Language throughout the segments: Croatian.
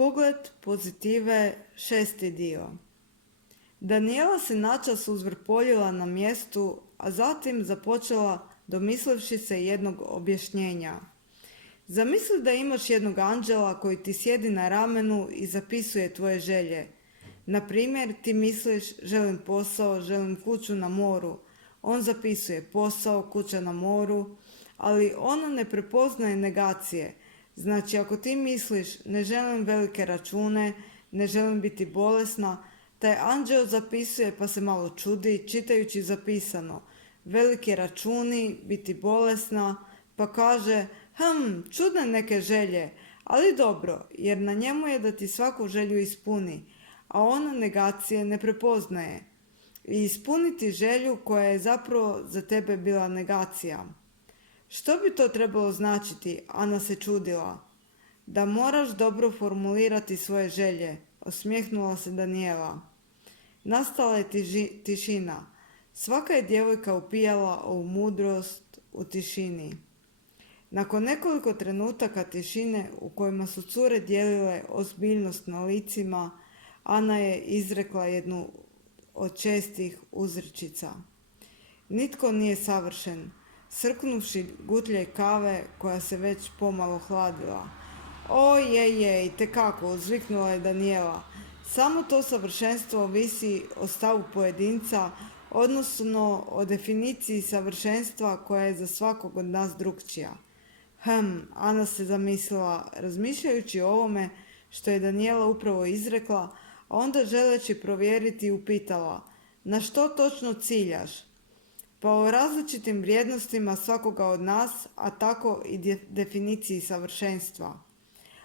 Pogled pozitive, 6. dio. Danijela se načas uzvrpoljila na mjestu, a zatim započela domislivši se jednog objašnjenja. Zamisli da imaš jednog anđela koji ti sjedi na ramenu i zapisuje tvoje želje. Na primjer, ti misliš želim posao, želim kuću na moru. On zapisuje posao, kuća na moru, ali on ne prepoznaje negacije. Znači, ako ti misliš ne želim velike račune, ne želim biti bolesna, taj anđeo zapisuje pa se malo čudi čitajući zapisano veliki računi, biti bolesna, pa kaže čudne neke želje, ali dobro, jer na njemu je da ti svaku želju ispuni, a on negacije ne prepoznaje. I ispuniti želju koja je zapravo za tebe bila negacija. Što bi to trebalo značiti? Ana se čudila. Da moraš dobro formulirati svoje želje, osmijehnula se Danijela. Nastala je tišina. Svaka je djevojka upijala ovu mudrost u tišini. Nakon nekoliko trenutaka tišine u kojima su cure dijelile ozbiljnost na licima, Ana je izrekla jednu od čestih uzrečica. Nitko nije savršen, srknuvši gutljaj kave koja se već pomalo hladila. Ojej, itekako, uzviknula je Danijela. Samo to savršenstvo ovisi o stavu pojedinca, odnosno o definiciji savršenstva koja je za svakog od nas drukčija. Ana se zamislila, razmišljajući o ovome što je Danijela upravo izrekla, a onda želeći provjeriti upitala, na što točno ciljaš? Pa o različitim vrijednostima svakoga od nas, a tako i definiciji savršenstva.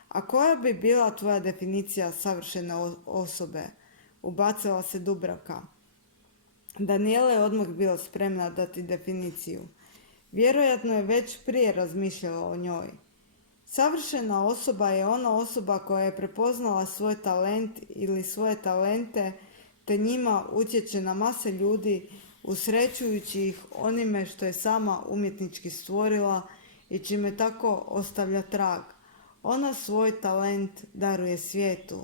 A koja bi bila tvoja definicija savršene osobe? Ubacila se Dubravka. Danijela je odmah bila spremna dati definiciju. Vjerojatno je već prije razmišljala o njoj. Savršena osoba je ona osoba koja je prepoznala svoj talent ili svoje talente, te njima utječe na mase ljudi, usrećujući ih onime što je sama umjetnički stvorila i čime tako ostavlja trag. Ona svoj talent daruje svijetu.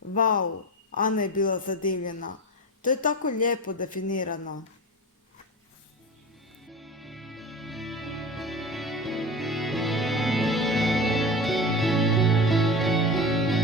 Vau, Ana je bila zadivljena. To je tako lijepo definirano.